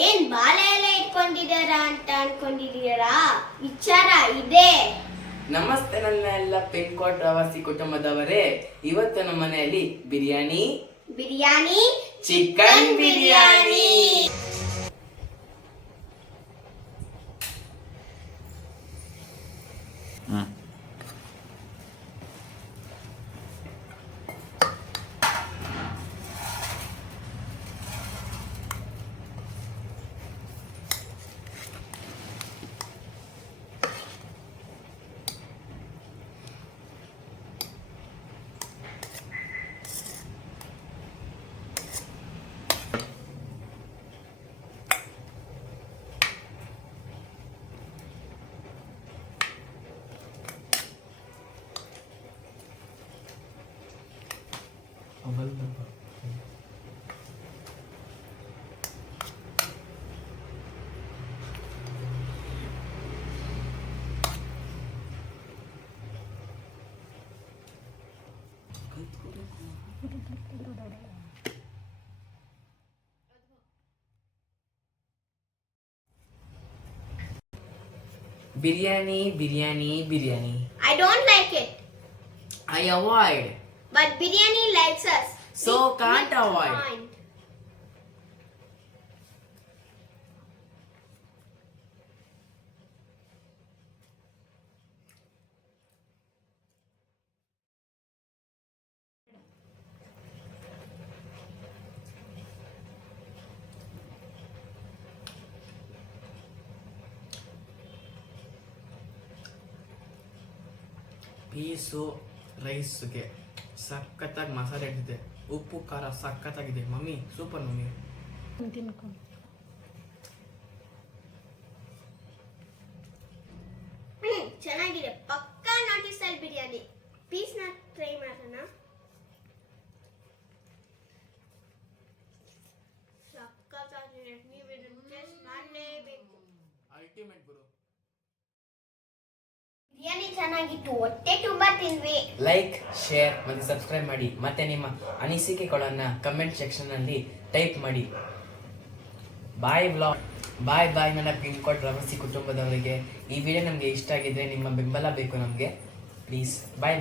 ಏನ್ ಬಾಳೆ ಎಲೆ ಇಟ್ಕೊಂಡಿದಾರ ಅಂತ ಅನ್ಕೊಂಡಿದೀರಾ? ವಿಚಾರ ಇದೆ. ನಮಸ್ತೆ ನನ್ನ ಎಲ್ಲ ಪಿನ್ಕೋಡ್ ಪ್ರವಾಸಿ ಕುಟುಂಬದವರೇ. ಇವತ್ತು ನಮ್ಮ ಮನೆಯಲ್ಲಿ biryani chicken biryani. Biryani. I don't like it. I avoid. But biryani likes us. So can't avoid. Fine. Piece ರೈಸ್ಗೆ ಸಖತ್ತಾಗಿ ಮಸಾಲೆ ಇಟ್ಟಿದೆ, ಉಪ್ಪು ಖಾರ ಸಖತ್ತಾಗಿದೆ ಮಮ್ಮಿ, ಸೂಪರ್ ಮಮ್ಮಿ. ಚೆನ್ನಾಗಿದೆ, ಪಕ್ಕಾ ನಾಟಿ ಸ್ಟೈಲ್ ಬಿರಿಯಾನಿ. ಪೀಸ್ ನ ಟ್ರೈ ಮಾಡೋಣ. ಸಖತ್ತಾಗಿದೆ, ನೀವು ಇದನ್ನು ಟೇಸ್ಟ್ ಮಾಡಲೇಬೇಕು. ಅಲ್ಟಿಮೇಟ್ ಗುರು. ಬಿರಿಯಾನಿ ಚೆನ್ನಾಗಿತ್ತು, ಹೊಟ್ಟೆ ತುಂಬಾ ತಿಂದ್ವಿ. ಲೈಕ್, ಶೇರ್ ಮತ್ತು ಸಬ್ಸ್ಕ್ರೈಬ್ ಮಾಡಿ. ಮತ್ತೆ ನಿಮ್ಮ ಅನಿಸಿಕೆಗಳನ್ನು ಕಮೆಂಟ್ ಸೆಕ್ಷನ್ ನಲ್ಲಿ ಟೈಪ್ ಮಾಡಿ. ಬಾಯ್ ನನ್ನ ಪಿನ್ಕೋಡ್ ಪ್ರವಾಸಿ ಕುಟುಂಬದವರಿಗೆ. ಈ ವಿಡಿಯೋ ನಮಗೆ ಇಷ್ಟ ಆಗಿದ್ರೆ ನಿಮ್ಮ ಬೆಂಬಲ ಬೇಕು ನಮಗೆ, ಪ್ಲೀಸ್. ಬಾಯ್.